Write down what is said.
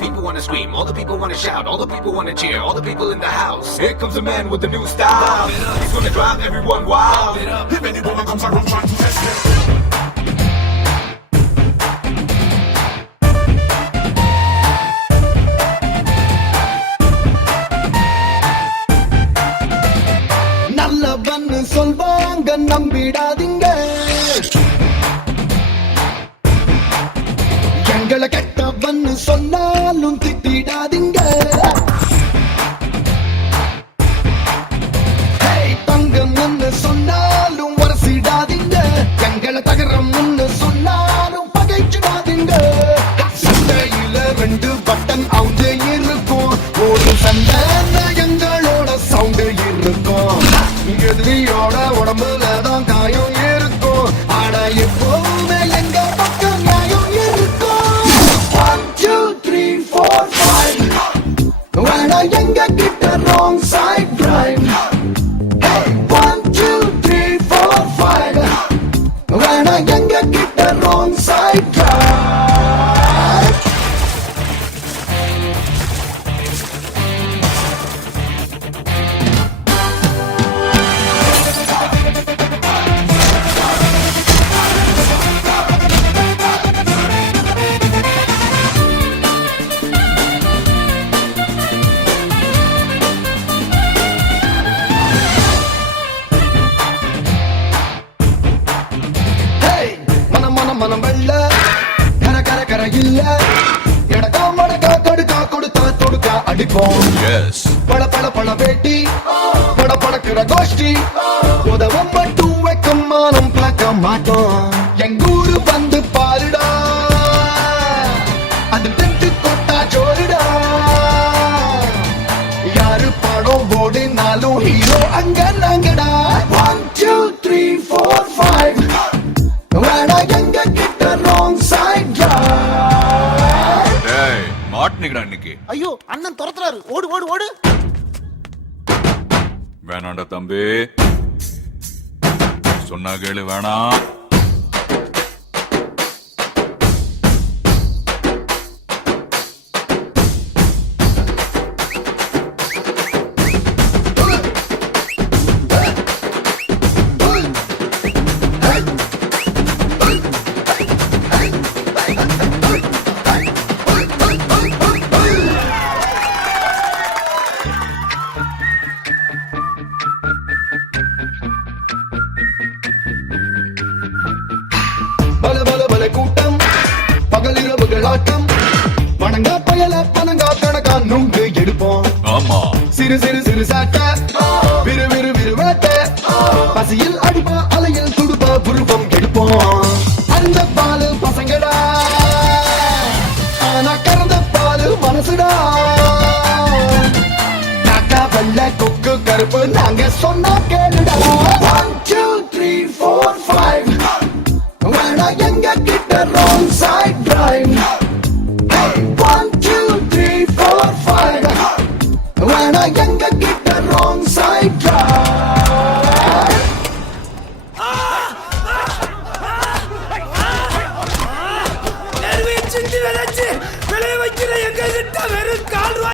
People wanna scream, all the people wanna shout, all the people wanna cheer, all the people in the house. Here comes a man with a new style. He's gonna drive everyone wild. If any woman comes around trying to test it. நல்லவன்னு சொல்வாங்க நம்பிடாதீங்க, எங்களை கெட்டவன்னு சொன்னாலும் திட்டிடாதீங்க. தங்கம்னு சொன்னாலும் வரசிடாதீங்க, எங்களை தகரம்னு சொன்னாலும் பகைச்சிடாதீங்க. சண்டையில 2 button அவுந்து இருக்கும், ஒரு சண்டை எங்களோட சவுண்டு இருக்கும். எதிரியோட உடம்புல தான் காயம் இருக்கும், ஆனா எப்பவுமே எங்க பக்கம் நியாயம் இருக்கும். 1 2 3 4 5 வேணா எங்க கிட்ட wrong side drive. Hey 1 2 3 4 5 வேணா எங்க கிட்ட wrong side drive. மனம் வெள்ள கர கர கர இல்ல, எடக்கா மடக்கா கடுக்கா கொடுத்தா தொடுக்கா அடிப்போம். பட பட பட வேட்டி பட படக்கிற கோஷ்டி, உதவம் மட்டும் வைக்கும் மானம் பிளக்க மாட்டோம். எங்கூரு வந்து பாருடா, அது தெட்டு கொட்டா ஜோருடா. யாரு படம் ஓடினாலும் ஹீரோ அங்க நாங்கடா. 1 2 3 4 5 வேணா எங்க கிட்ட wrong side drive. டேய் மாட்னிங்கடா இன்னைக்கு. ஐயோ அண்ணன் துரத்துறாரு, ஓடு ஓடு ஓடு. வேணாண்டா தம்பி, சொன்னா கேளு, வேணாம். பல பல பல கூட்டம் பகலிரவுகள் ஆட்டம், வணங்கா பயல பணங்கா கணக்கா நுங்கு எடுப்போம். ஆமா சிறு சிறு சிறு சாட்ட விறு விறு விறு வேட்ட, பசியில் அடிப்பா அலையில் துடுப்பா புருவம் எடுப்போம். அந்த பாலு பசங்கடா, ஆனா கறந்த பாலு மனசுடா. காக்கா வெள்ள கொக்கு கருப்பு நாங்க சொன்னாக்க